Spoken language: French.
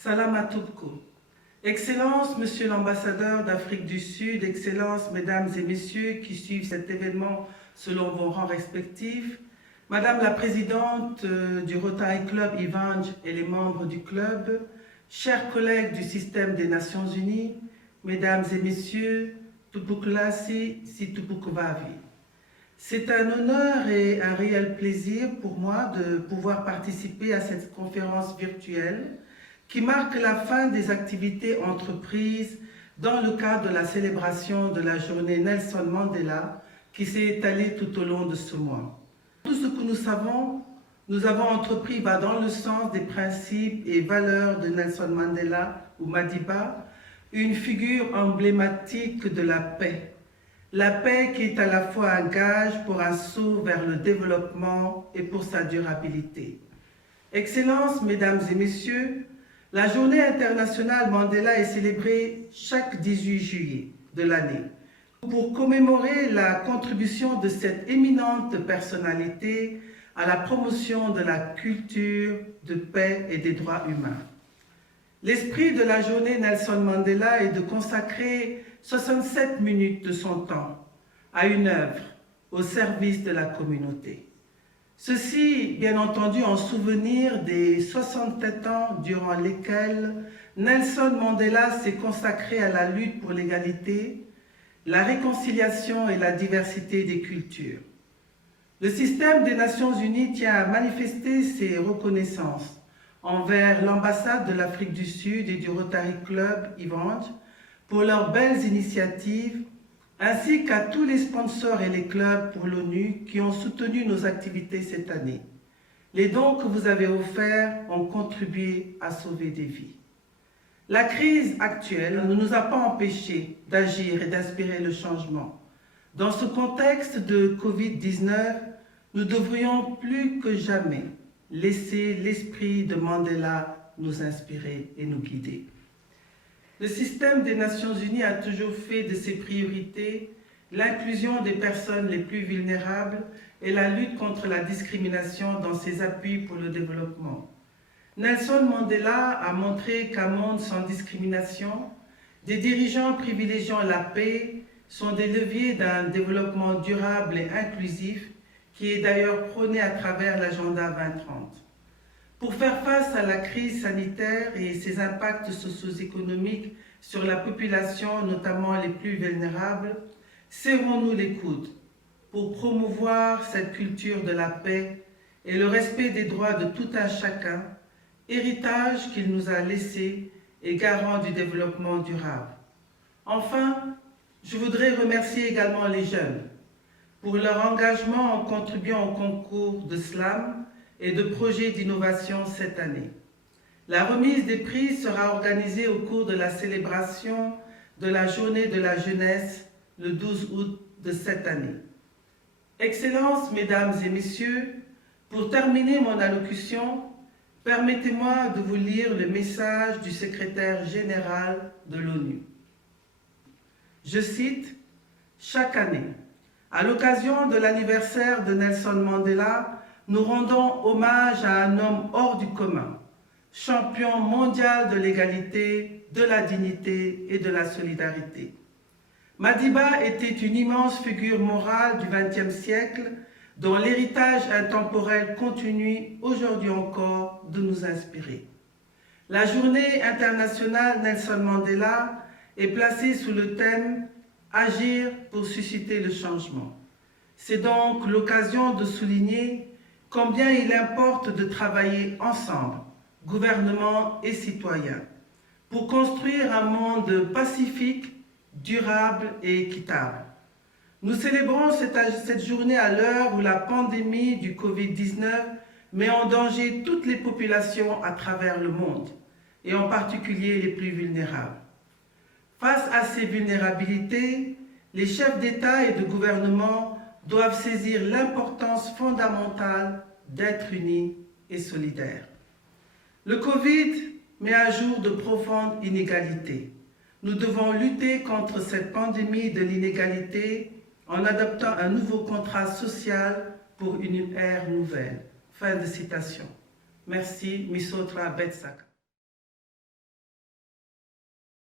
Salam à Toubko. Excellence, Monsieur l'ambassadeur d'Afrique du Sud, Excellences, Mesdames et Messieurs qui suivent cet événement selon vos rangs respectifs, Madame la Présidente du Rotary Club Ivanj et les membres du club, chers collègues du système des Nations Unies, Mesdames et Messieurs, Tupuklasi si Tupukuvavi. C'est un honneur et un réel plaisir pour moi de pouvoir participer à cette conférence virtuelle qui marque la fin des activités entreprises dans le cadre de la célébration de la journée Nelson Mandela qui s'est étalée tout au long de ce mois. Tout ce que nous avons entrepris va dans le sens des principes et valeurs de Nelson Mandela ou Madiba, une figure emblématique de la paix. La paix qui est à la fois un gage pour un saut vers le développement et pour sa durabilité. Excellences, Mesdames et Messieurs, la Journée internationale Mandela est célébrée chaque 18 juillet de l'année pour commémorer la contribution de cette éminente personnalité à la promotion de la culture, de paix et des droits humains. L'esprit de la journée Nelson Mandela est de consacrer 67 minutes de son temps à une œuvre au service de la communauté. Ceci, bien entendu, en souvenir des 67 ans durant lesquels Nelson Mandela s'est consacré à la lutte pour l'égalité, la réconciliation et la diversité des cultures. Le système des Nations Unies tient à manifester ses reconnaissances envers l'ambassade de l'Afrique du Sud et du Rotary Club Ivanj pour leurs belles initiatives, ainsi qu'à tous les sponsors et les clubs pour l'ONU qui ont soutenu nos activités cette année. Les dons que vous avez offerts ont contribué à sauver des vies. La crise actuelle ne nous a pas empêchés d'agir et d'inspirer le changement. Dans ce contexte de Covid-19, nous devrions plus que jamais laisser l'esprit de Mandela nous inspirer et nous guider. Le système des Nations Unies a toujours fait de ses priorités l'inclusion des personnes les plus vulnérables et la lutte contre la discrimination dans ses appuis pour le développement. Nelson Mandela a montré qu'un monde sans discrimination, des dirigeants privilégiant la paix sont des leviers d'un développement durable et inclusif qui est d'ailleurs prôné à travers l'agenda 2030. Pour faire face à la crise sanitaire et ses impacts socio-économiques sur la population, notamment les plus vulnérables, serrons-nous les coudes pour promouvoir cette culture de la paix et le respect des droits de tout un chacun, héritage qu'il nous a laissé et garant du développement durable. Enfin, je voudrais remercier également les jeunes pour leur engagement en contribuant au concours de slam et de projets d'innovation cette année. La remise des prix sera organisée au cours de la célébration de la Journée de la jeunesse le 12 août de cette année. Excellences, Mesdames et Messieurs, pour terminer mon allocution, permettez-moi de vous lire le message du secrétaire général de l'ONU. Je cite, « Chaque année, à l'occasion de l'anniversaire de Nelson Mandela, nous rendons hommage à un homme hors du commun, champion mondial de l'égalité, de la dignité et de la solidarité. Madiba était une immense figure morale du XXe siècle dont l'héritage intemporel continue aujourd'hui encore de nous inspirer. La journée internationale Nelson Mandela est placée sous le thème « Agir pour susciter le changement ». C'est donc l'occasion de souligner combien il importe de travailler ensemble, gouvernement et citoyens, pour construire un monde pacifique, durable et équitable. Nous célébrons cette journée à l'heure où la pandémie du Covid-19 met en danger toutes les populations à travers le monde, et en particulier les plus vulnérables. Face à ces vulnérabilités, les chefs d'État et de gouvernement doivent saisir l'importance fondamentale d'être unis et solidaires. Le Covid met à jour de profondes inégalités. Nous devons lutter contre cette pandémie de l'inégalité en adoptant un nouveau contrat social pour une ère nouvelle. Fin de citation. Merci, Misotra Betsaka.